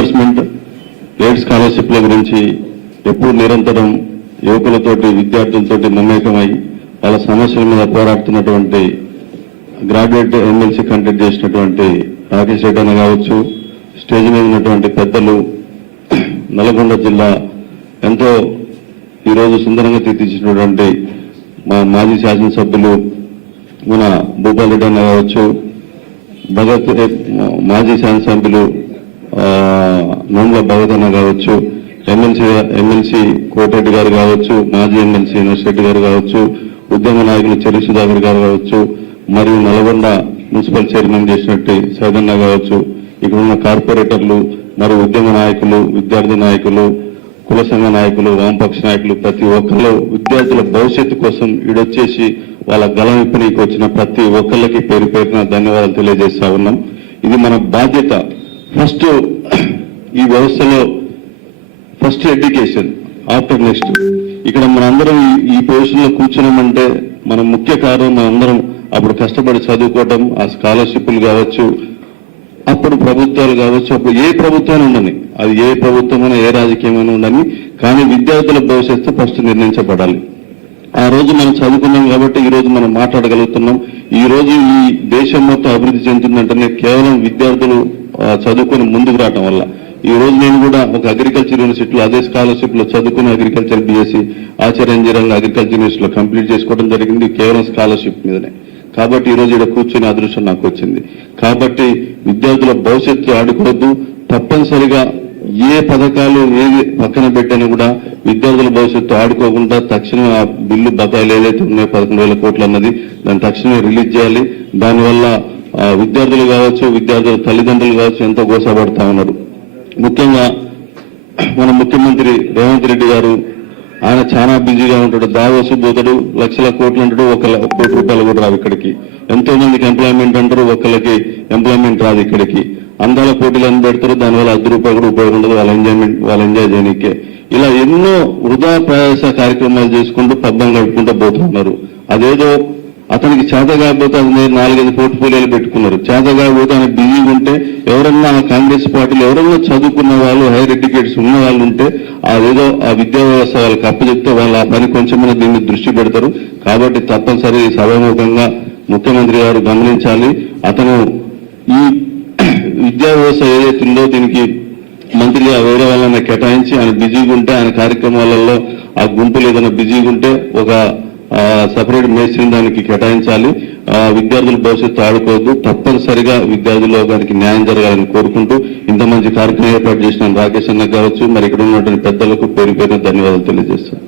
Reimbursement, aid స్కాలర్షిప్ల గురించి ఎప్పుడు నిరంతరం యువకులతోటి విద్యార్థులతోటి మమేకమై వాళ్ళ సమస్యల మీద పోరాడుతున్నటువంటి గ్రాడ్యుయేట్ ఎమ్మెల్సీ కంటెక్ట్ చేసినటువంటి రాకేష్ రెడ్డి అన్న కావచ్చు, స్టేజ్ మీద ఉన్నటువంటి పెద్దలు, నల్గొండ జిల్లా ఎంతో ఈరోజు సుందరంగా తీర్చిదిద్దినటువంటి మా మాజీ శాసనసభ్యులు మన భూపాల్ రెడ్డి అన్న కావచ్చు, మాజీ శాసనసభ్యులు నోముల భగత్ అన్న కావచ్చు, ఎమ్మెల్సీ కోటిరెడ్డి గారు కావచ్చు, మాజీ ఎమ్మెల్సీ నర్సిరెడ్డి గారు కావచ్చు, ఉద్యమ నాయకులు చెరి సుధాకర్ గారు కావచ్చు, మరియు నల్గొండ మున్సిపల్ చైర్మన్ చేసినట్టు సైదన్న కావచ్చు, ఇక్కడ ఉన్న కార్పొరేటర్లు, మరియు ఉద్యమ నాయకులు, విద్యార్థి నాయకులు, కుల సంఘ నాయకులు, వామపక్ష నాయకులు, ప్రతి ఒక్కరు విద్యార్థుల భవిష్యత్తు కోసం ఈడొచ్చేసి వాళ్ళ గలం విప్పనీకి వచ్చిన ప్రతి ఒక్కళ్ళకి పేరు పేరున ధన్యవాదాలు తెలియజేస్తా ఉన్నాం. ఇది మన బాధ్యత. ఫస్ట్ ఈ వ్యవస్థలో ఫస్ట్ ఎడ్యుకేషన్, ఆఫ్టర్ నెక్స్ట్. ఇక్కడ మనందరం ఈ పొజిషన్లో కూర్చున్నామంటే మన ముఖ్య కారణం మనందరం అప్పుడు కష్టపడి చదువుకోవటం, ఆ స్కాలర్షిప్లు కావచ్చు, అప్పుడు ప్రభుత్వాలు కావచ్చు, అప్పుడు ఏ ప్రభుత్వం ఉండని, అది ఏ ప్రభుత్వమైనా ఏ రాజకీయమైనా ఉండని, కానీ విద్యార్థుల భవిష్యత్తు ఫస్ట్ నిర్ణయించబడాలి. ఆ రోజు మనం చదువుకున్నాం కాబట్టి ఈ రోజు మనం మాట్లాడగలుగుతున్నాం. ఈ రోజు ఈ దేశం మొత్తం అభివృద్ధి చెందుతుందంటేనే కేవలం విద్యార్థులు చదువుకొని ముందుకు రావటం వల్ల. ఈ రోజు నేను కూడా ఒక అగ్రికల్చర్ యూనివర్సిటీలో అదే స్కాలర్షిప్ లో చదువుకుని అగ్రికల్చర్ బీఎస్సీ ఆచార్య ఇంజనీరింగ్ అగ్రికల్చర్ యూనివర్సిటీలో కంప్లీట్ చేసుకోవడం జరిగింది, కేవలం స్కాలర్షిప్ మీదనే. కాబట్టి ఈ రోజు ఇక్కడ కూర్చొని అదృష్టం నాకు వచ్చింది. కాబట్టి విద్యార్థుల భవిష్యత్తు ఆడుకోవద్దు. తప్పనిసరిగా ఏ పథకాలు ఏది పక్కన పెట్టినా కూడా విద్యార్థుల భవిష్యత్తు ఆడుకోకుండా తక్షణం ఆ బిల్లు బకాయిలు ఏదైతే ఉన్నాయో 11,000 కోట్లు అన్నది దాన్ని తక్షణమే రిలీజ్ చేయాలి. దానివల్ల విద్యార్థులు కావచ్చు, విద్యార్థుల తల్లిదండ్రులు కావచ్చు ఎంతో గోసపడతా ఉన్నారు. ముఖ్యంగా మన ముఖ్యమంత్రి రేవంత్ రెడ్డి గారు, ఆయన చాలా బిజీగా ఉంటాడు, దావోసు పోతాడు, లక్షల కోట్లు అంటాడు, 1 కోటి రూపాయలు కూడా రావు ఇక్కడికి. ఎంతో మందికి ఎంప్లాయ్మెంట్ అంటారు, ఒక్కళ్ళకి ఎంప్లాయ్మెంట్ రాదు ఇక్కడికి. అందాల పోటీలు అని పెడతారు, దానివల్ల 10 రూపాయలు కూడా ఉపయోగం ఉండదు, వాళ్ళు ఎంజాయ్ చేయనికే. ఇలా ఎన్నో వృధా ప్రయాస కార్యక్రమాలు చేసుకుంటూ పబ్బం గడుపుకుంటూ పోతున్నారు. అదేదో అతనికి చేత కాకపోతే అది 4-5 పోర్ట్ఫోలియోలు పెట్టుకున్నారు. చేత కాకపోతే ఆయన బిజీగా ఉంటే ఎవరన్నా కాంగ్రెస్ పార్టీలో ఎవరన్నా చదువుకున్న వాళ్ళు, హైయర్ ఎడ్యుకేట్స్ ఉన్న వాళ్ళు ఉంటే అదేదో ఆ విద్యా వ్యవస్థ వాళ్ళకి అప్పచెప్తే వాళ్ళు ఆ పని కొంచెమైనా దీన్ని దృష్టి పెడతారు. కాబట్టి తప్పనిసరి సభాముఖంగా ముఖ్యమంత్రి గారు గమనించాలి. అతను ఈ విద్యా వ్యవస్థ ఏదైతే ఉందో దీనికి మంత్రిగా వేరే వాళ్ళని కేటాయించి ఆయన బిజీగా ఉంటే, ఆయన కార్యక్రమాలలో ఆ గుంపులు ఏదైనా బిజీగా ఉంటే ఒక సపరేట్ మేస్త్రిని దానికి కేటాయించాలి. విద్యార్థుల భవిష్యత్తు ఆడుకోవద్దు. తప్పనిసరిగా విద్యార్థుల గారికి న్యాయం జరగాలని కోరుకుంటూ ఇంత మంచి కార్యక్రమం ఏర్పాటు చేసిన రాకేష్ అన్న కావచ్చు, మరి ఇక్కడ ఉన్నటువంటి పెద్దలకు పేరు పేరున ధన్యవాదాలు తెలియజేస్తాను.